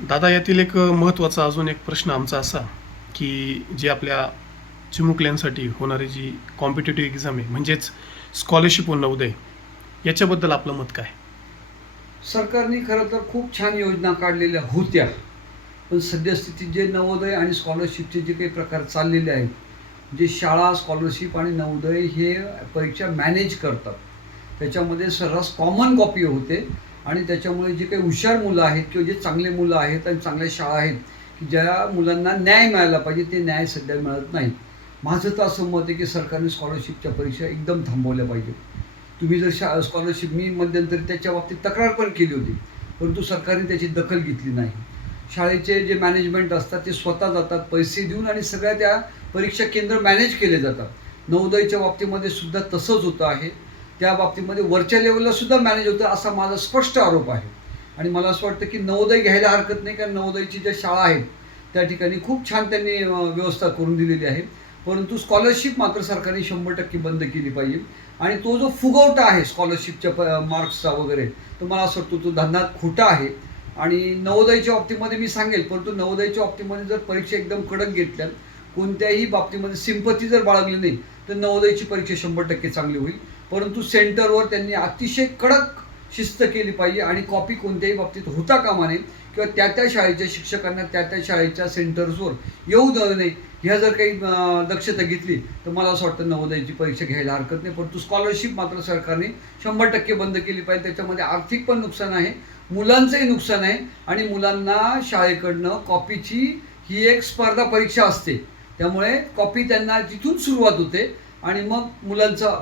दादा, यातील एक महत्त्वाचा अजून एक प्रश्न आमचा असा, की जी आपल्या चिमुकल्यांसाठी होणारी जी कॉम्पिटिटिव्ह एक्झाम आहे, म्हणजेच स्कॉलरशिप व नवोदय, याच्याबद्दल आपलं मत काय? सरकारने खरं तर खूप छान योजना काढलेल्या होत्या. पण सद्यस्थितीत जे नवोदय आणि स्कॉलरशिपचे जे काही प्रकार चाललेले आहेत, जे शाळा, स्कॉलरशिप आणि नवोदय हे परीक्षा मॅनेज करतात. त्याच्यामध्ये सर्रास कॉमन कॉपी होते आणि त्याच्यामुळे जे काही हुशार मुलं आहेत किंवा जे चांगले मुलं आहेत आणि चांगल्या शाळा आहेत, की ज्या मुलांना न्याय मिळाला पाहिजे, ते न्याय सध्या मिळत नाही. माझं तर असं मत आहे, की सरकारने स्कॉलरशिपच्या परीक्षा एकदम थांबवल्या पाहिजेत. तुम्ही जर स्कॉलरशिप मी मध्यंतरी त्याच्या बाबतीत तक्रार पण केली होती, परंतु सरकारने त्याची दखल घेतली नाही. शाळेचे जे मॅनेजमेंट असतात ते स्वतः जातात पैसे देऊन आणि सगळ्या त्या परीक्षा केंद्र मॅनेज केले जातात. नवोदयच्या बाबतीमध्ये सुद्धा तसंच होतं आहे. त्या बाबतीमध्ये वरच्या लेवलला सुद्धा मॅनेज होतं असा माझा स्पष्ट आरोप आहे. आणि मला असं वाटतं की नवोदय घ्यायला हरकत नाही, कारण नवोदयची ज्या शाळा आहेत त्या ठिकाणी खूप छान त्यांनी व्यवस्था करून दिलेली आहे. परंतु स्कॉलरशिप मात्र सरकारने 100% बंद केली पाहिजे. आणि तो जो फुगवटा आहे स्कॉलरशिपच्या मार्क्सचा वगैरे, तर मला असं वाटतं तो धंदा खोटा आहे. आणि नवोदयच्या बाबतीमध्ये मी सांगेल, परंतु नवोदयच्या बाबतीमध्ये जर परीक्षा एकदम कडक घेतल्या, कोणत्याही बाबतीमध्ये सिंपती जर बाळगली नाही, तर नवोदयची परीक्षा 100% चांगली होईल. परंतु सेंटरवर त्यांनी अतिशय कडक शिस्त केली पाहिजे आणि कॉपी कोणत्याही बाबतीत होता कामा नये, किंवा त्या त्या शाळेच्या शिक्षकांना त्या त्या शाळेच्या सेंटर्सवर येऊ देऊ नये. ह्या जर काही दक्षता घेतली, तर मला असं वाटतं नवोदयाची परीक्षा घ्यायला हरकत नाही. परंतु स्कॉलरशिप मात्र सरकारने 100% बंद केली पाहिजे. त्याच्यामध्ये आर्थिक पण नुकसान आहे, मुलांचंही नुकसान आहे. आणि मुलांना शाळेकडनं कॉपीची ही एक स्पर्धा परीक्षा असते, त्यामुळे कॉपी त्यांना तिथून सुरुवात होते आणि मग मुलांचं